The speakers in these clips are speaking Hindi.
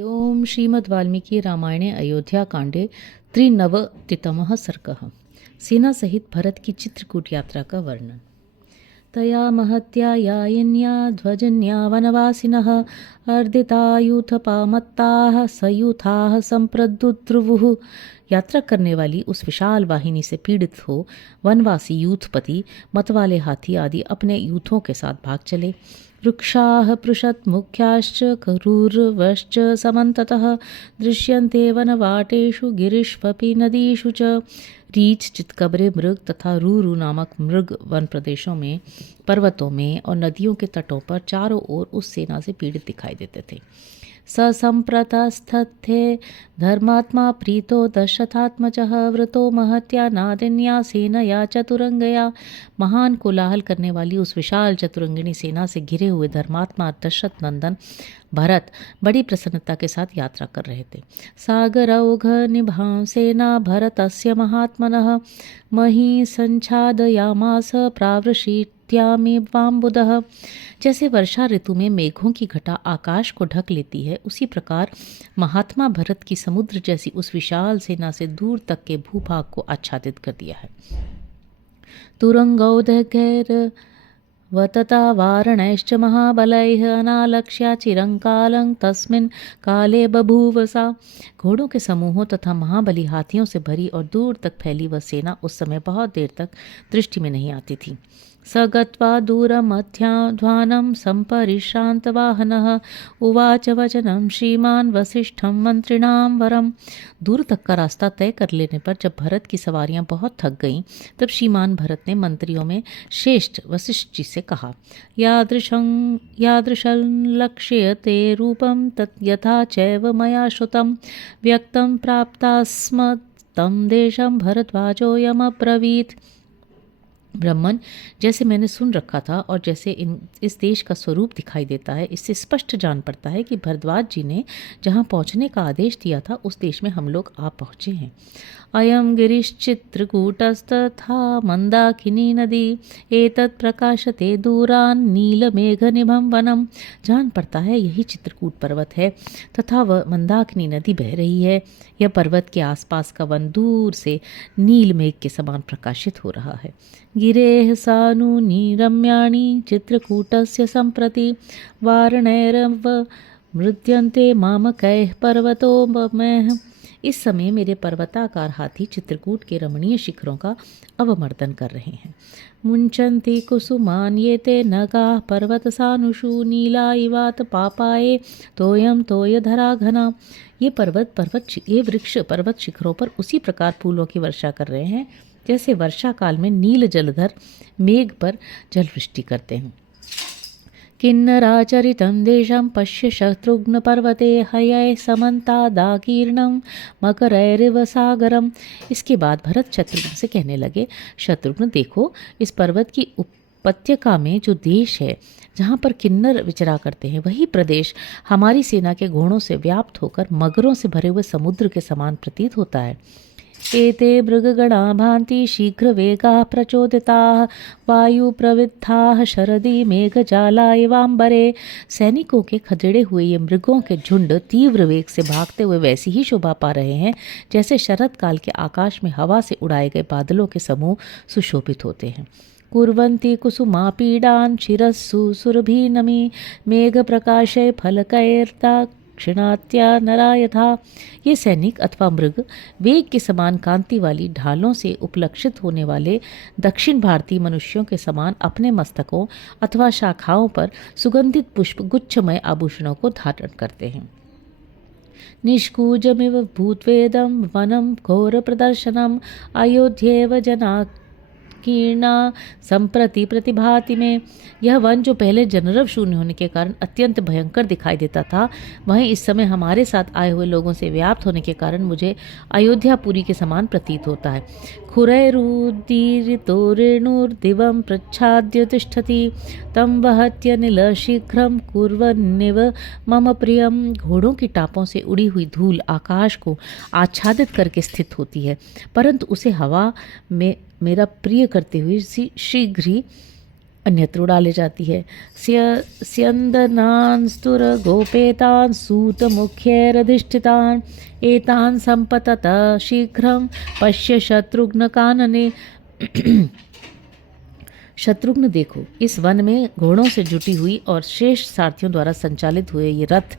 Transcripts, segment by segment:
ओम श्रीमद् वाल्मीकि रामायणे अयोध्याकांडे 93तमः सर्गः। सेना सहित भरत की चित्रकूट यात्रा का वर्णन। तया महत्या यायन्या ध्वजन्या वनवासिनः अर्दितायूथपामत्ताः सयूथाः संप्रद्रुवुः। यात्रा करने वाली उस विशाल वाहिनी से पीड़ित हो वनवासी यूथपति मतवाले हाथी आदि अपने यूथों के साथ भाग चले। वृक्षाः पृषत्मुख्याश्च करूर्वश्च समन्ततः दृश्यन्ते वनवाटेषु गिरिष्वपि नदीषु च। रीछ चितकबरे मृग तथा रूरू नामक मृग वन प्रदेशों में, पर्वतों में और नदियों के तटों पर चारों ओर उस सेना से पीड़ित दिखाई देते थे। ससंप्रतस्थे धर्मात्मा प्रीतो दशरथात्मजः वृतो महत्या नादिन्या सेनया चतुरंगया। महान कोलाहल करने वाली उस विशाल चतुरंगिणी सेना से घिरे हुए धर्मात्मा दशरथ नंदन भरत बड़ी प्रसन्नता के साथ यात्रा कर रहे थे। सागरौघ निभां सेना भरतस्य महात्मनः मही संच्छादयामास प्रावृषित्यामिवाम्बुदः। जैसे वर्षा ऋतु में मेघों की घटा आकाश को ढक लेती है, उसी प्रकार महात्मा भरत की समुद्र जैसी उस विशाल सेना से दूर तक के भूभाग को आच्छादित कर दिया है। तुरंगौदगैर वतता वारणैश्च महाबलैः अनालक्ष्या चिरंकालं तस्मिन् काले बभूव सा। घोड़ों के समूहों तथा महाबली हाथियों से भरी और दूर तक फैली वह सेना उस समय बहुत देर तक दृष्टि में नहीं आती थी। स गत्वा दूरमध्याध्वानं सम्परिश्रान्तवाहनः उवाच वचनं श्रीमान् वसिष्ठं मंत्रिणां वरम्। दूर तक का रास्ता तय कर लेने पर जब भरत की सवारियां बहुत थक गईं, तब श्रीमान भरत ने मंत्रियों में श्रेष्ठ वशिष्ठ जी से कहा, यादृशं लक्ष्यते रूपं तत् यथा चैव मया श्रुतं व्यक्तं प्राप्तास्म तं देशं भरद्वाजोऽयमब्रवीत्। ब्राह्मण, जैसे मैंने सुन रखा था और जैसे इस देश का स्वरूप दिखाई देता है, इससे स्पष्ट जान पड़ता है कि भरद्वाज जी ने जहाँ पहुँचने का आदेश दिया था उस देश में हम लोग आ पहुँचे हैं। अयं गिरिश्चित्रकूटस्तथा मंदाकिनी नदी एतत् प्रकाशते दूरान् नीलमेघनिभं वनम। जान पड़ता है यही चित्रकूट पर्वत है तथा वह मंदाकिनी नदी बह रही है। यह पर्वत के आसपास का वन दूर से नील मेघ के समान प्रकाशित हो रहा है। गिरेः सानूनि रम्याणि चित्रकूटस्य सम्प्रति वारणैरव मृद्यन्ते मामकैः पर्वतो ममैः। इस समय मेरे पर्वताकार हाथी चित्रकूट के रमणीय शिखरों का अवमर्दन कर रहे हैं। मुंचन्ति कुसुमान ये ते नगाः पर्वतसानुषु नीला इवात पापाये तोयम तोयधरा घना। ये वृक्ष पर्वत शिखरों पर उसी प्रकार फूलों की वर्षा कर रहे हैं जैसे वर्षा काल में नील जलधर मेघ पर जलवृष्टि करते हैं। किन्नराचरितं देशं पश्य शत्रुघ्न पर्वते हयै समन्तादाकीर्णं मकरैरिव सागरम। इसके बाद भरत शत्रुघ्न से कहने लगे, शत्रुघ्न देखो, इस पर्वत की उपत्यका में जो देश है जहाँ पर किन्नर विचरा करते हैं, वही प्रदेश हमारी सेना के घोड़ों से व्याप्त होकर मगरों से भरे हुए समुद्र के समान प्रतीत होता है। एते मृगगणा भान्ति शीघ्र वेगाः प्रचोदिताः वायु प्रविद्धाः शरदी मेघजाला एवाम्बरे। सैनिकों के खदेड़े हुए ये मृगों के झुंड तीव्र वेग से भागते हुए वैसी ही शोभा पा रहे हैं जैसे शरद काल के आकाश में हवा से उड़ाए गए बादलों के समूह सुशोभित होते हैं। कुर्वन्ति कुसुमापीडान् शिरस्सु सुरभिनमी मेघ प्रकाशे फलकैर्ता क्षिणात्या नरा यथा। ये सैनिक अथवा मृग वेग के समान कांति वाली ढालों से उपलक्षित होने वाले दक्षिण भारतीय मनुष्यों के समान अपने मस्तकों अथवा शाखाओं पर सुगंधित पुष्प गुच्छमय आभूषणों को धारण करते हैं। निष्कूजमिव भूतवेदं वनं घोर प्रदर्शनम अयोध्येव जना कीर्णा संप्रति प्रतिभाति में। यह वन जो पहले जनरव शून्य होने के कारण अत्यंत भयंकर दिखाई देता था, वहीं इस समय हमारे साथ आए हुए लोगों से व्याप्त होने के कारण मुझे अयोध्यापुरी के समान प्रतीत होता है। खुरैरुदीरितोरेणुर्दिवं प्रच्छाद्य तिष्ठति तं वहत्यनिल शीघ्रं कुर्वन्निव मम प्रियम। घोड़ों की टापों से उड़ी हुई धूल आकाश को आच्छादित करके स्थित होती है, परंतु उसे हवा में मेरा प्रिय करते हुए शीघ्र ही अन्यत्र उड़ा ले जाती है। स्यंदनान स्तुर गोपेतान सूत मुख्यैरधिष्ठितान एतान संपतत शीघ्रम पश्य शत्रुघ्न कानने। शत्रुघ्न देखो, इस वन में घोड़ों से जुटी हुई और श्रेष्ठ सारथियों द्वारा संचालित हुए ये रथ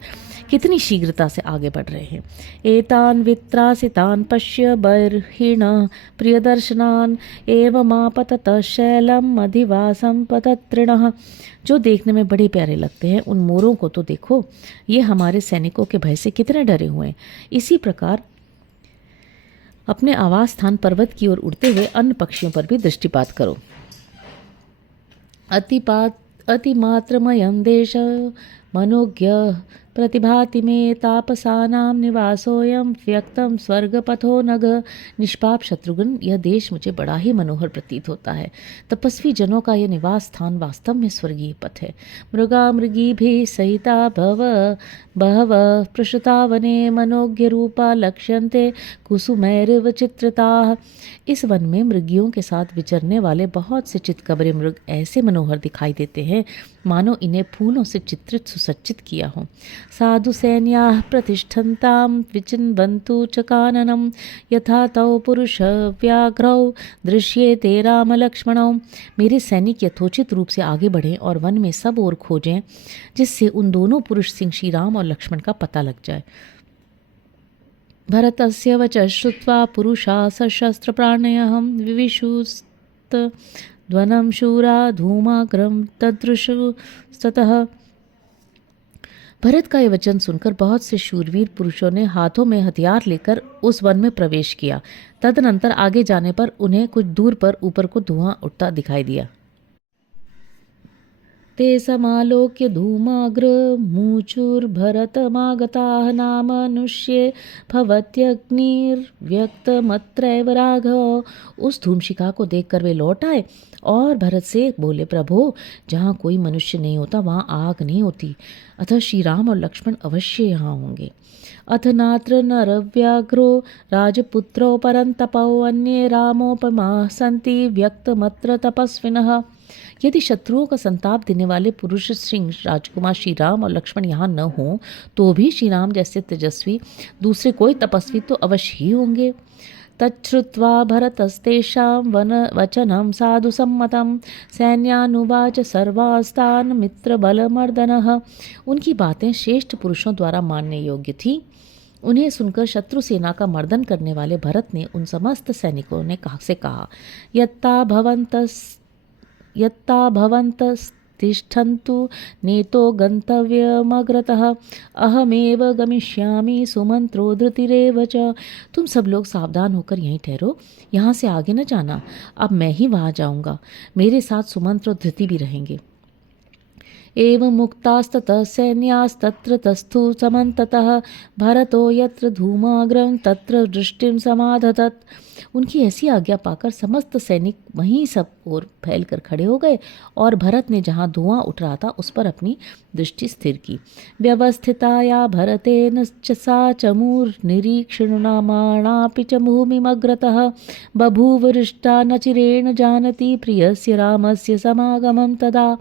कितनी शीघ्रता से आगे बढ़ रहे हैं। एतान वित्रासितान पश्य बर्हिण प्रियदर्शनान एवमापतत शैलम अधिवासम पतत्रिणः। जो देखने में बड़े प्यारे लगते हैं उन मोरों को तो देखो, ये हमारे सैनिकों के भय से कितने डरे हुए हैं। इसी प्रकार अपने आवास स्थान पर्वत की ओर उड़ते हुए अन्य पक्षियों पर भी दृष्टिपात करो। अतिमात्रमयं देश मनोज्ञ प्रतिभाति मे तापसानां निवासोऽयं व्यक्तं स्वर्गपथो नग। निष्पाप शत्रुघ्न, यह देश मुझे बड़ा ही मनोहर प्रतीत होता है। तपस्वी जनों का यह निवास स्थान वास्तव में स्वर्गीय पथ है। मृगा मृगी भी सहिता बहव प्रसुता वने मनोज्ञ रूपा लक्ष्यन्ते कुसुमैरिव चित्रताः। इस वन में मृगियों के साथ विचरने वाले बहुत से चितकबरे मृग ऐसे मनोहर दिखाई देते हैं मानो इन्हें फूलों से चित्रित सुसज्जित किया हो। साधु सैन्याः प्रतिष्ठन्तां विचिन्वन्तु च काननं यथा तौ पुरुष व्याघ्रौ दृश्येते राम लक्ष्मणौ। मेरे सैनिक यथोचित रूप से आगे बढ़ें और वन में सब ओर खोजें, जिससे उन दोनों पुरुष सिंह श्री राम और लक्ष्मण का पता लग जाए। भरतस्य वचः श्रुत्वा पुरुषा सशस्त्र प्राणयः विविशुस्तध्वनं शूरा धूमाग्रं तदृशुस्ततः। भरत का यह वचन सुनकर बहुत से शूरवीर पुरुषों ने हाथों में हथियार लेकर उस वन में प्रवेश किया। तदनंतर आगे जाने पर उन्हें कुछ दूर पर ऊपर को धुआं उठता दिखाई दिया। ते समालोक्य धूमाग्र मूचुर्भरतमागताः नामनुष्ये भवत्यग्निर्व्यक्तमत्रैव राघव। उस धूमशिखा को देखकर वे लौट आए और भरत से बोले, प्रभो, जहाँ कोई मनुष्य नहीं होता वहाँ आग नहीं होती, अतः श्री राम और लक्ष्मण अवश्य यहाँ होंगे। अथ नात्र नरव्याघ्रो राजपुत्रो परन्तपौ अन्ये रामोपमा सन्ति व्यक्तमत्र तपस्विनः। यदि शत्रुओं का संताप देने वाले पुरुष सिंह राजकुमार श्री राम और लक्ष्मण यहाँ न हों तो भी श्री राम जैसे तेजस्वी दूसरे कोई तपस्वी तो अवश्य ही होंगे। तच्छ्रुत्वा भरतस्तेषां वचनं साधु सम्मतं सैन्यानुवाच सर्वास्तान् मित्रबलमर्दनः। उनकी बातें श्रेष्ठ पुरुषों द्वारा मानने योग्य थी। उन्हें सुनकर शत्रु सेना का मर्दन करने वाले भरत ने उन समस्त सैनिकों ने से कहा, यत्ता भवन्तस्तिष्ठन्तु नेतो गन्तव्यमग्रतः अहमेव गमिष्यामि सुमंत्रो धृतिरेव च। तुम सब लोग सावधान होकर यहीं ठहरो, यहाँ से आगे न जाना। अब मैं ही वहाँ जाऊँगा, मेरे साथ सुमंत्र और धृति भी रहेंगे। एवं मुक्तास्ततः सैन्यास्तत्र तस्थु समन्ततः भरतो यत्र धूमाग्रं तत्र दृष्टिं समाधतत्। उनकी ऐसी आज्ञा पाकर समस्त सैनिक वहीं सब ओर फैल कर खड़े हो गए और भरत ने जहाँ धुआं उठ रहा था उस पर अपनी दृष्टि स्थिर की। व्यवस्थिताया भरतेन च सा चमूर्निरीक्षणामाणापि च भूमिमग्रतः बभूवरिष्टा न चिरेण जानति प्रियस्य रामस्य समागमं तदा।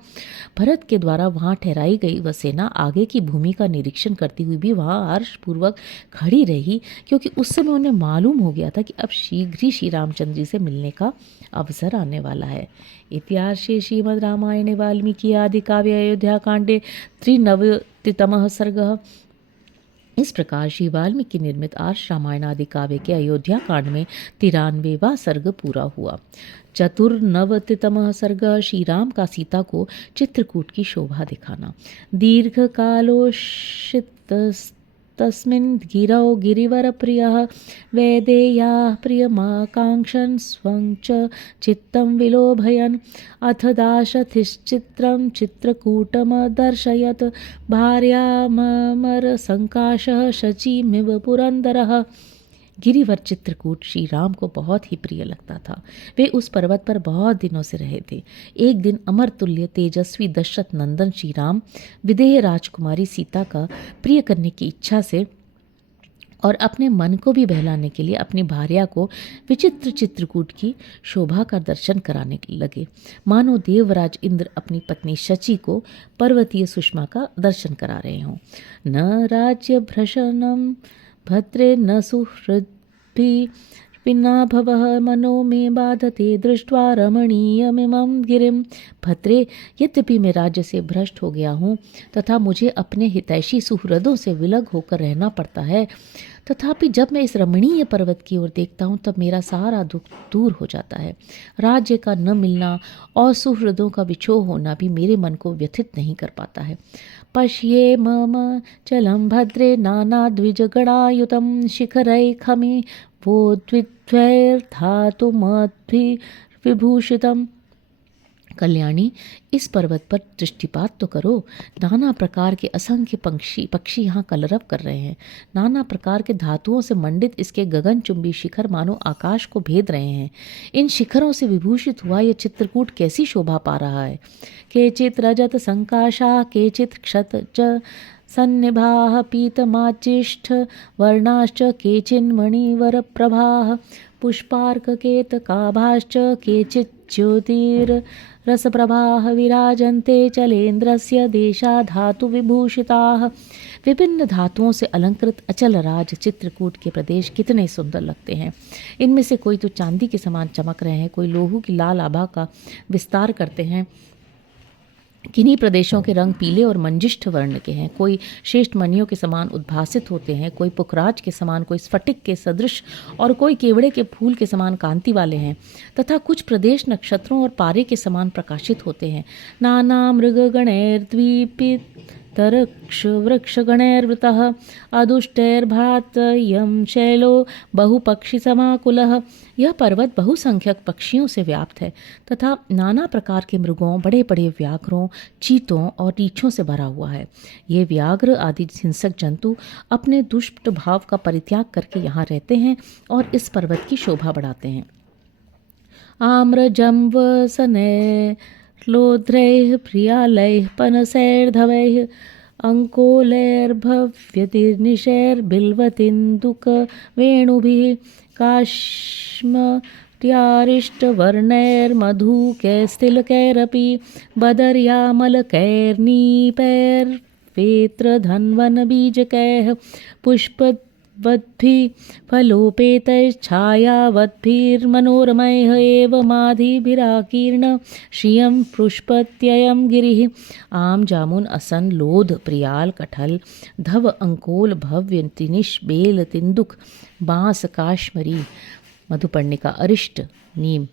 भरत के द्वारा वहाँ ठहराई गई वह सेना आगे की भूमि का निरीक्षण करती हुई भी वहाँ हर्षपूर्वक खड़ी रही, क्योंकि उस समय उन्हें मालूम हो गया था कि अब शीघ्र ही श्री रामचंद्र जी से मिलने का अवसर आने वाला है। इतिहासे श्रीमद् रामायणे वाल्मीकि आदि काव्य अयोध्या कांडे 93तमः सर्गः। इस प्रकार श्री वाल्मीकि निर्मित आर्ष रामायण आदि काव्य के अयोध्या कांड में 93वां सर्ग पूरा हुआ। 94तमः सर्ग श्री राम का सीता को चित्रकूट की शोभा दिखाना। दीर्घ कालोषित तस्मिन् गिरौ गिरिवर प्रियः वैदेह्या प्रियमाकाङ्क्षन् स्वं च चित्तं विलोभयन् अथ दाशथिश्चित्रं चित्रकूटमदर्शयत् भार्यामर संकाशः शचीमिव पुरंदरः। गिरिवर चित्रकूट श्री राम को बहुत ही प्रिय लगता था। वे उस पर्वत पर बहुत दिनों से रहे थे। एक दिन अमर तुल्य तेजस्वी दशरथ नंदन श्री राम विदेह राजकुमारी सीता का प्रिय करने की इच्छा से और अपने मन को भी बहलाने के लिए अपनी भार्या को विचित्र चित्रकूट की शोभा का दर्शन कराने लगे, मानो देवराज इंद्र अपनी पत्नी शची को पर्वतीय सुषमा का दर्शन करा रहे हों। न राज्य भ्रशनम भद्रे न सुहृद्भि पिनाभवः मनो में बाधते दृष्ट्वा रमणीयमिमं गिरिम। भद्रे, यद्यपि मैं राज्य से भ्रष्ट हो गया हूँ तथा मुझे अपने हितैषी सुहृदों से विलग होकर रहना पड़ता है, तथापि जब मैं इस रमणीय पर्वत की ओर देखता हूँ तब मेरा सारा दुख दूर हो जाता है। राज्य का न मिलना और सुहृदों का विछोह होना भी मेरे मन को व्यथित नहीं कर पाता है। पश्ये मम चलम भद्रे नाना द्विजगणायुतम शिखरैखमे वो विभूषितम। कल्याणी, इस पर्वत पर दृष्टिपात तो करो। नाना प्रकार के असंख्य पक्षी यहाँ कलरव कर रहे हैं। नाना प्रकार के धातुओं से मंडित इसके गगनचुंबी शिखर मानो आकाश को भेद रहे हैं। इन शिखरों से विभूषित हुआ यह चित्रकूट कैसी शोभा पा रहा है। केचित रजत संकाशा केचित क्षत सन्निभाः पीतमाचिष्ठ वर्णाश्च केचिन्मणिवर प्रभाः पुष्पार्ककेतकाभाश्च केचित् ज्योतिर्रसप्रभाः विराजन्ते चलेन्द्रस्य देशा धातु विभूषिताः। विभिन्न धातुओं से अलंकृत अचल राज चित्रकूट के प्रदेश कितने सुंदर लगते हैं। इनमें से कोई तो चांदी के समान चमक रहे हैं, कोई लोहू की लाल आभा का विस्तार करते हैं। किन्हीं प्रदेशों के रंग पीले और मंजिष्ठ वर्ण के हैं, कोई श्रेष्ठ मणियों के समान उद्भासित होते हैं, कोई पुखराज के समान, कोई स्फटिक के सदृश और कोई केवड़े के फूल के समान कांति वाले हैं, तथा कुछ प्रदेश नक्षत्रों और पारे के समान प्रकाशित होते हैं। नाना मृगगणैर्द्वीपित तरक्ष वृक्षगणैर्वृतः अदुष्टैर्भातयं शैलो बहुपक्षी समाकुलः। यह पर्वत बहुसंख्यक पक्षियों से व्याप्त है तथा नाना प्रकार के मृगों, बड़े बड़े व्याघ्रों, चीतों और रीछों से भरा हुआ है। ये व्याघ्र आदि हिंसक जंतु अपने दुष्ट भाव का परित्याग करके यहाँ रहते हैं और इस पर्वत की शोभा बढ़ाते हैं। आम्रजम्बसने लोध्रैः प्रियालैः पनसैर्धवैः अंकोलैर्भव्यतिर्निशैर्बिल्वतिन्दुकवेणुभिः काश्मर्यारिष्टवर्णैर्मधुकैस्तिलकैरपि बदर्यामलकैर्नीपैर्वेत्रधन्वनबीजकैः पुष्पवद्भिः फलोपेतैश्छायावद्भिर्मनोरमैः एवमादिभिराकीर्ण श्रियं पुष्पत्ययं गिरिः। आम, जामुन, असन, लोध, प्रियाल, कटहल, धव, अंकोल, भव्य, तिनिश, बेल, तिंदुक, बांस, काश्मरी, मधुपर्णिका, अरिष्ट, नीम,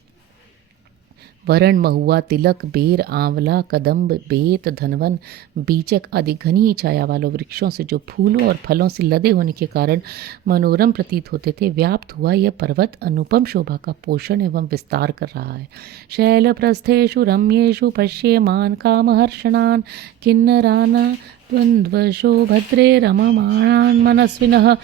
वरण, महुआ, तिलक, बेर, आंवला, कदम्ब, बेत, धनवन, बीचक आदि घनी छाया वालों वृक्षों से जो फूलों और फलों से लदे होने के कारण मनोरम प्रतीत होते थे, व्याप्त हुआ यह पर्वत अनुपम शोभा का पोषण एवं विस्तार कर रहा है। शैलप्रस्थेषु रम्येषु पश्येमान् कामहर्षणान् किन्नरान् द्वन्द्वशो भद्रे रममाणान् मनस्विनः।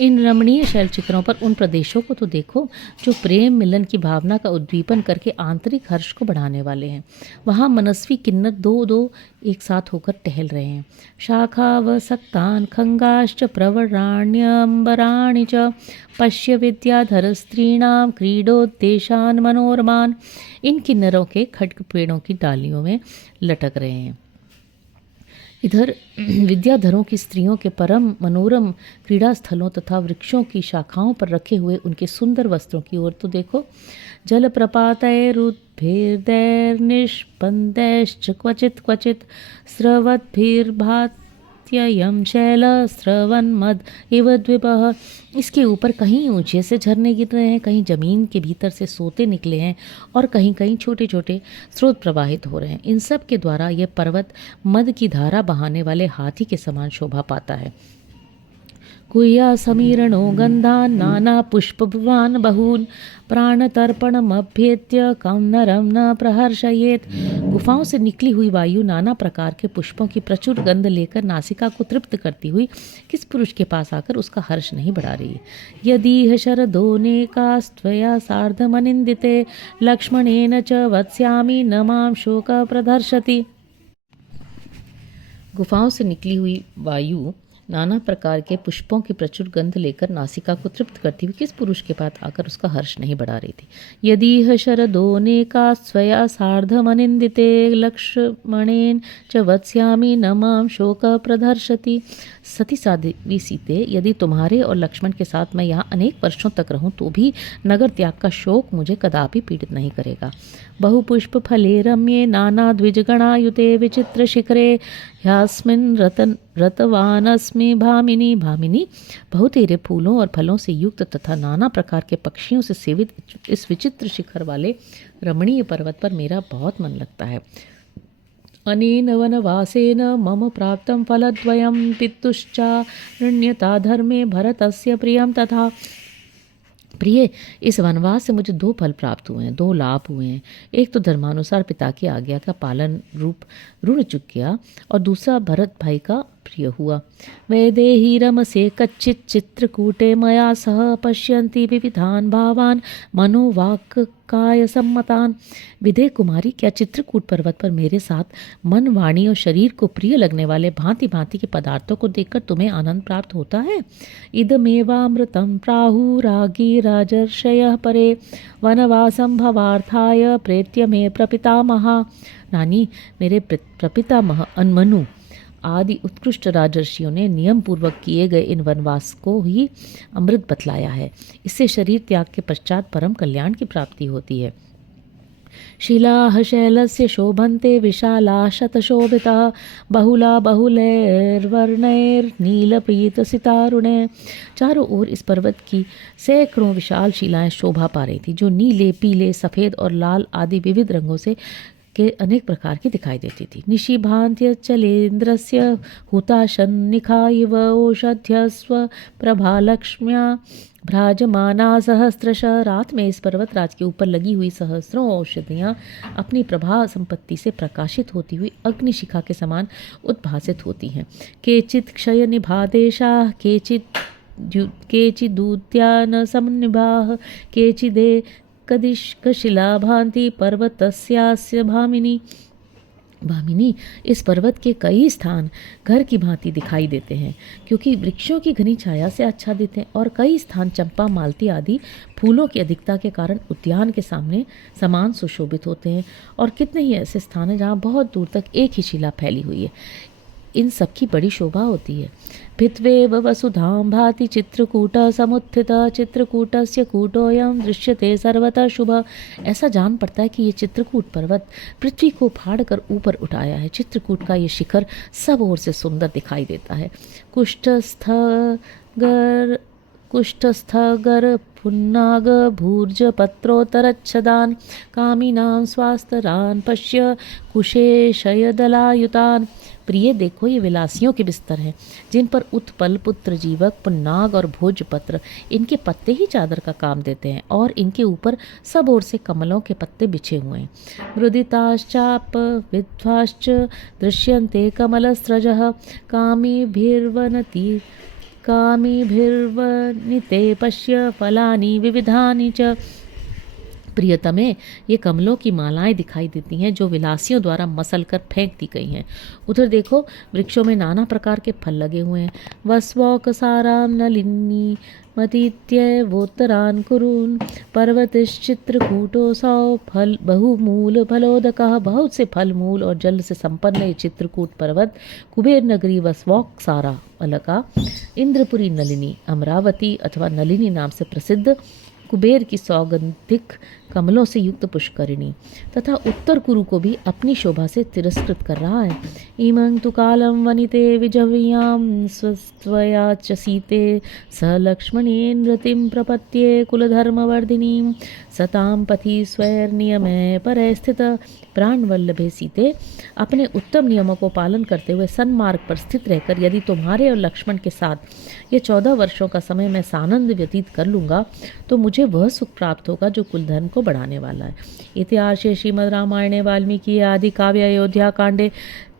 इन रमणीय शैल शिखरों पर उन प्रदेशों को तो देखो जो प्रेम मिलन की भावना का उद्दीपन करके आंतरिक हर्ष को बढ़ाने वाले हैं। वहाँ मनस्वी किन्नर दो दो एक साथ होकर टहल रहे हैं। शाखावसक्तान् खंगाश्च प्रवराण्यंबराणि च पश्य विद्याधर स्त्रीणां क्रीडोद्देशान् मनोरमान्। इन किन्नरों के खड्ग पेड़ों की डालियों में लटक रहे हैं। इधर विद्याधरों की स्त्रियों के परम मनोरम क्रीड़ा स्थलों तथा वृक्षों की शाखाओं पर रखे हुए उनके सुंदर वस्त्रों की ओर तो देखो। जलप्रपातैरुद्भिर्दैर्निष्पन्दैश्च क्वचित् क्वचित् स्रवद्भिर्भात्ययं शैलस्रवन्मद इव द्विपः। इसके ऊपर कहीं ऊंचे से झरने गिर रहे हैं, कहीं जमीन के भीतर से सोते निकले हैं और कहीं कहीं छोटे छोटे स्रोत प्रवाहित हो रहे हैं। इन सब के द्वारा यह पर्वत मद की धारा बहाने वाले हाथी के समान शोभा पाता है। कुह्या समीरणो गन्धान् नाना पुष्पवान् बहून् प्राणतर्पणमभ्येत्य कं नरं न प्रहर्षयेत्। गुफाओं से निकली हुई वायु नाना प्रकार के पुष्पों की प्रचुर गंध लेकर नासिका को तृप्त करती हुई किस पुरुष के पास आकर उसका हर्ष नहीं बढ़ा रही है। यदि शरदोनेकास्त्वया सार्धमनिन्दिते लक्ष्मणेन च वत्स्यामि न मां शोक प्रदर्शति। गुफाओं से निकली हुई वायु नाना प्रकार के पुष्पों की प्रचुर गंध लेकर नासिका को तृप्त करती हुई किस पुरुष के पास आकर उसका हर्ष नहीं बढ़ा रही थी। यदि शरदोनेका स्वया सार्धमनिन्दिते लक्ष्मणेन च वत्स्यामि न मां शोक प्रदर्शति। सती साध्वी सीते, यदि तुम्हारे और लक्ष्मण के साथ मैं यहाँ अनेक वर्षों तक रहूं तो भी नगर त्याग का शोक मुझे कदापि पीड़ित नहीं करेगा। बहुपुष्प फले रम्ये नाना द्विजगणायुते विचित्र शिखरे ह्यास्मिन् रतवानस्मि भामिनी। भामिनी, बहुतेरे फूलों और फलों से युक्त तथा नाना प्रकार के पक्षियों से सेवित इस विचित्र शिखर वाले रमणीय पर्वत पर मेरा बहुत मन लगता है। अनेन वनवासेन मम प्राप्तं फलद्वयं पितुश्चारण्यता धर्मे भरतस्य प्रियं तथा। प्रिय, इस वनवास से मुझे 2 फल प्राप्त हुए हैं, 2 लाभ हुए हैं। एक तो धर्मानुसार पिता की आज्ञा का पालन रूप ऋण चुक गया और दूसरा भरत भाई का प्रिय हुआ। वैदेही रमसे कच्चित् चित्रकूटे मया सह पश्यन्ति विविधान भावान मनोवाक् काय सम्मतान। विदेह कुमारी, क्या चित्रकूट पर्वत पर मेरे साथ मन, वाणी और शरीर को प्रिय लगने वाले भांति भांति के पदार्थों को देखकर तुम्हें आनंद प्राप्त होता है? इदमेवामृतं प्राहुरागी राजर्षयः परे वनवासं भवार्थाय प्रेत्य मे प्रपितामहा। रानी, मेरे प्रपितामह अनमनु आदि उत्कृष्ट राजर्षियों ने नियम पूर्वक किए गए इन वनवास को ही अमृत बतलाया है। इससे शरीर त्याग के पश्चात परम कल्याण की प्राप्ति होती है। शिलाः शैलस्य शोभन्ते विशाला शतशोभिता बहुला बहुलैर्वर्णैर्नीलपीतसितारुणे। चारों ओर इस पर्वत की सैकड़ों विशाल शिलाएं शोभा पा रही थी, जो नीले, पीले, सफ़ेद और लाल आदि विविध रंगों से के अनेक प्रकार की दिखाई देती थी। निशिभान्त्य चलेन्द्रस्य हुताशन्निखा इव ओषध्यस्व प्रभालक्ष्म्या भ्राजमाना सहस्रशः। रात में इस पर्वतराज के ऊपर लगी हुई सहस्रों औषधियाँ अपनी प्रभा संपत्ति से प्रकाशित होती हुई अग्निशिखा के समान उद्भासित होती हैं। केचित् क्षय निभादेशाः केचिदूद्यान समनिभाः केचिदे कदिशशिला भांति पर्वतस्यास्य भामिनी। भामिनी, इस पर्वत के कई स्थान घर की भांति दिखाई देते हैं, क्योंकि वृक्षों की घनी छाया से आच्छादित हैं, और कई स्थान चंपा, मालती आदि फूलों की अधिकता के कारण उद्यान के सामने समान सुशोभित होते हैं। और कितने ही ऐसे स्थान हैं जहाँ बहुत दूर तक एक ही शिला फैली हुई है। इन सब की बड़ी शोभा होती है। भित्वेव वसुधां भाति चित्रकूट समुत्थित चित्रकूटस्य कूटोऽयं दृश्यते सर्वतः शुभ। ऐसा जान पड़ता है कि ये चित्रकूट पर्वत पृथ्वी को फाड़कर ऊपर उठाया है। चित्रकूट का ये शिखर सब ओर से सुंदर दिखाई देता है। कुष्ठस्थगर पुन्नाग भूर्ज पत्रोत्तरच्छदान कामिनां स्वास्तरान पश्य कुशेशयदलायुतान। प्रिय, देखो, ये विलासियों के बिस्तर हैं, जिन पर उत्पल, पुत्र जीवक, पुन्नाग और भोजपत्र, इनके पत्ते ही चादर का काम देते हैं, और इनके ऊपर सब ओर से कमलों के पत्ते बिछे हुए हैं। मृदिताश्चाप विद्वाश्च दृश्यन्ते कमलस्रजः कामिभिर्वनिते पश्य फलानि विविधानि च। प्रियतमे, ये कमलों की मालाएं दिखाई देती हैं, जो विलासियों द्वारा मसल कर फेंक दी गई हैं। उधर देखो, वृक्षों में नाना प्रकार के फल लगे हुए हैं। वस्वौकसारां नलिनी मतीत्यवोत्तरान् कुरून् पर्वतश्चित्रकूटोऽसौ फल बहुमूल फलोदकः। बहुत से फल, मूल और जल से संपन्न ये चित्रकूट पर्वत कुबेर नगरी वस्वौकसारा अलका, इंद्रपुरी नलिनी, अमरावती अथवा नलिनी नाम से प्रसिद्ध कुबेर की सौगंधिक कमलों से युक्त पुष्करिणी तथा उत्तर कुरु को भी अपनी शोभा से तिरस्कृत कर रहा है। इमं तु कालम वनिते विजव्यां स्वस्त्वया च सीते स लक्ष्मणेन रतिं प्रपत्ये कुलधर्मवर्धिनीं सतां पथि स्वैर्नियमे परे स्थित। प्राण वल्लभे सीते, अपने उत्तम नियमों को पालन करते हुए सन्मार्ग पर स्थित रहकर यदि तुम्हारे और लक्ष्मण के साथ ये 14 वर्षों का समय मैं सानंद व्यतीत कर लूँगा तो मुझे वह सुख प्राप्त होगा जो कुलधर्म को बढ़ाने वाला है। इतिहासे श्रीमद् रामायणे वाल्मीकि आदि काव्य अयोध्या कांडे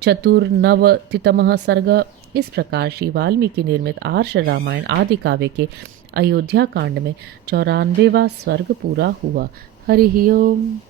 94तमः सर्ग। इस प्रकार श्री वाल्मीकि निर्मित आर्ष रामायण आदि काव्य के अयोध्या कांड में 94वां सर्ग पूरा हुआ। हरि ओम।